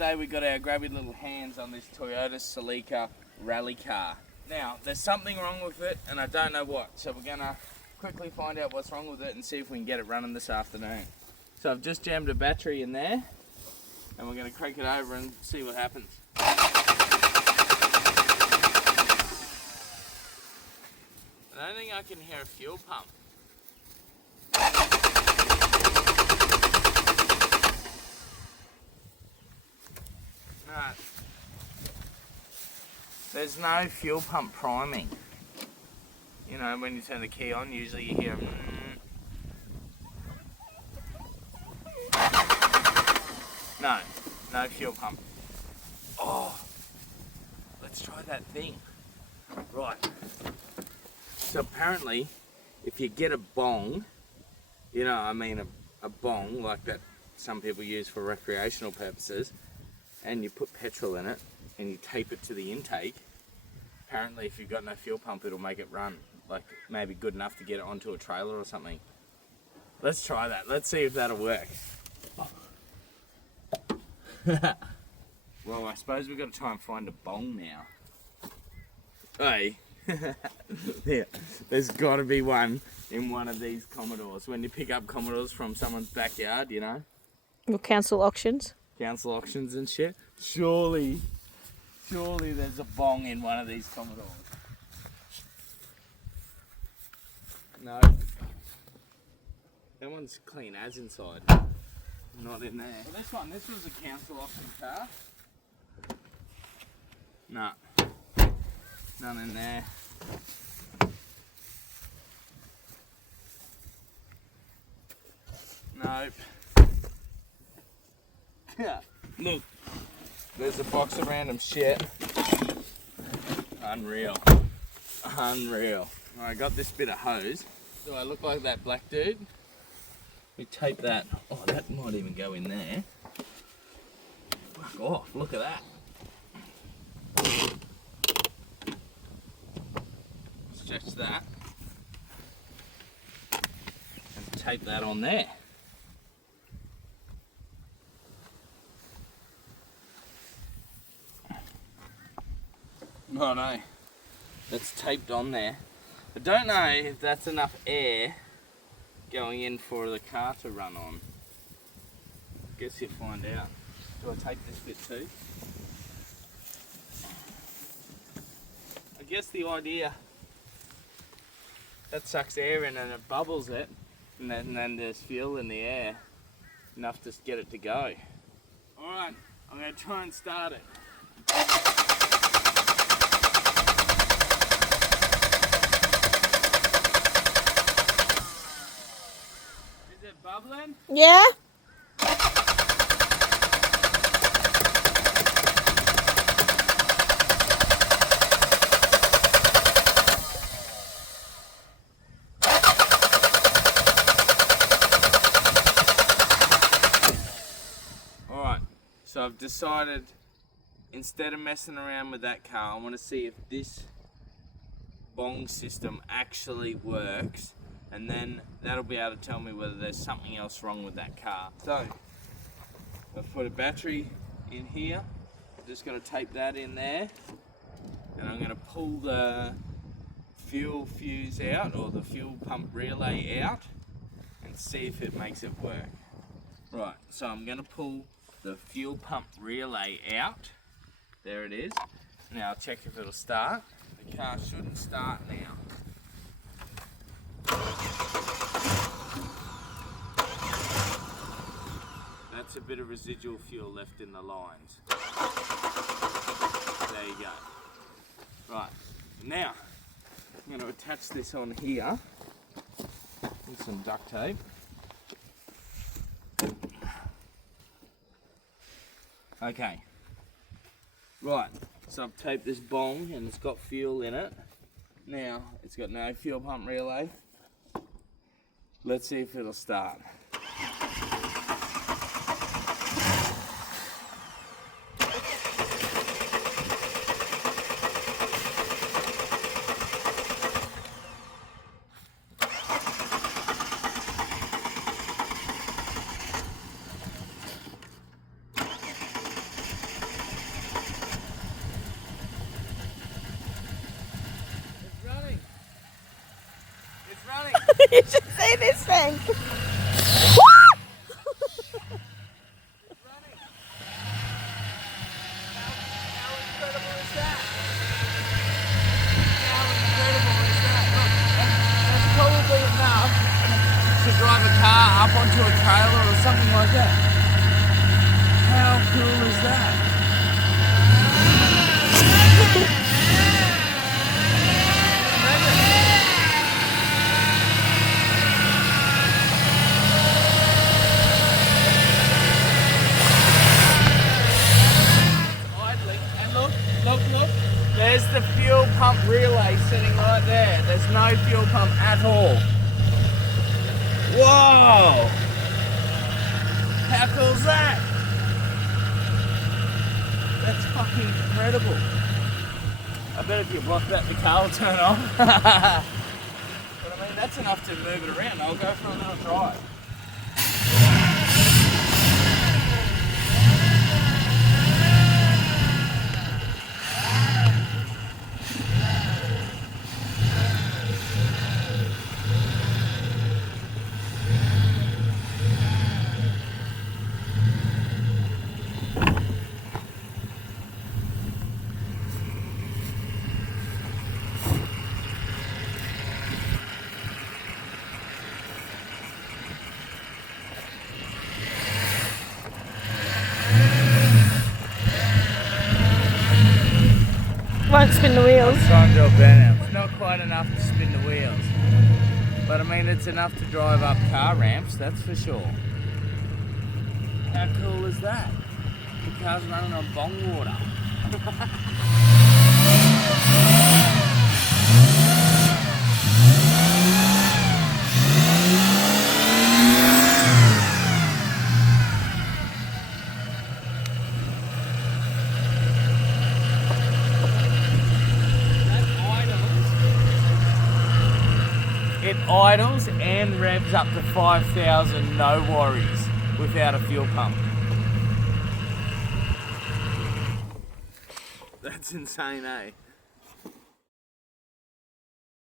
today we got our grabby little hands on this Toyota Celica rally car. Now, there's something wrong with it and I don't know what, so we're gonna quickly find out what's wrong with it and see if we can get it running this afternoon. So I've just jammed a battery in there and we're gonna crank it over and see what happens. I don't think I can hear a fuel pump. No. There's no fuel pump priming. You know, when you turn the key on, usually you hear no fuel pump. Oh, let's try that thing. Right. So apparently, if you get a bong, you know, I mean a bong like that some people use for recreational purposes, and you put petrol in it and you tape it to the intake, apparently if you've got no fuel pump it'll make it run, like maybe good enough to get it onto a trailer or something. Let's try that. Let's see if that'll work. Well, I suppose we've got to try and find a bong now. Hey. Yeah, there's got to be one in one of these Commodores. When you pick up Commodores from someone's backyard, you know. Or council auctions. Council auctions and shit. Surely there's a bong in one of these Commodores. No. That one's clean as inside. Not in there. Well, this was a council auction car. No. None in there. Nope. Yeah. Look. There's a box of random shit. Unreal. Unreal. I got this bit of hose. Do I look like that black dude? We tape that. Oh, that might even go in there. Fuck off. Look at that. Stretch that. And tape that on there. Oh no, that's taped on there. I don't know if that's enough air going in for the car to run on. Guess you'll find out. Do I tape this bit too? I guess the idea, that sucks air in and it bubbles it, and then there's fuel in the air, enough to get it to go. Alright, I'm going to try and start it. Is it bubbling? Yeah. Alright, so I've decided instead of messing around with that car, I want to see if this bong system actually works, and then that'll be able to tell me whether there's something else wrong with that car. So, I've put a battery in here, I'm just going to tape that in there, and I'm going to pull the fuel fuse out, or the fuel pump relay out, and see if it makes it work. Right, so I'm going to pull the fuel pump relay out. There it is. Now I'll check if it'll start. The car shouldn't start now. That's a bit of residual fuel left in the lines. There you go. Right, now I'm going to attach this on here with some duct tape. Okay, right, so I've taped this bong and it's got fuel in it. Now, it's got no fuel pump relay. Let's see if it'll start. You should see this thing. How incredible is that? How incredible is that? Look, that's probably enough to drive a car up onto a trailer or something like that. How cool is that? Look, there's the fuel pump relay sitting right there. There's no fuel pump at all. Whoa! How cool is that? That's fucking incredible. I bet if you block that, the car will turn off. But I mean, that's enough to move it around. I'll go for a little drive. Won't spin the wheels. I'm trying to do a burnout. It's not quite enough to spin the wheels. But I mean, it's enough to drive up car ramps, that's for sure. How cool is that? The car's running on bong water. It idles and revs up to 5,000, no worries, without a fuel pump. That's insane, eh?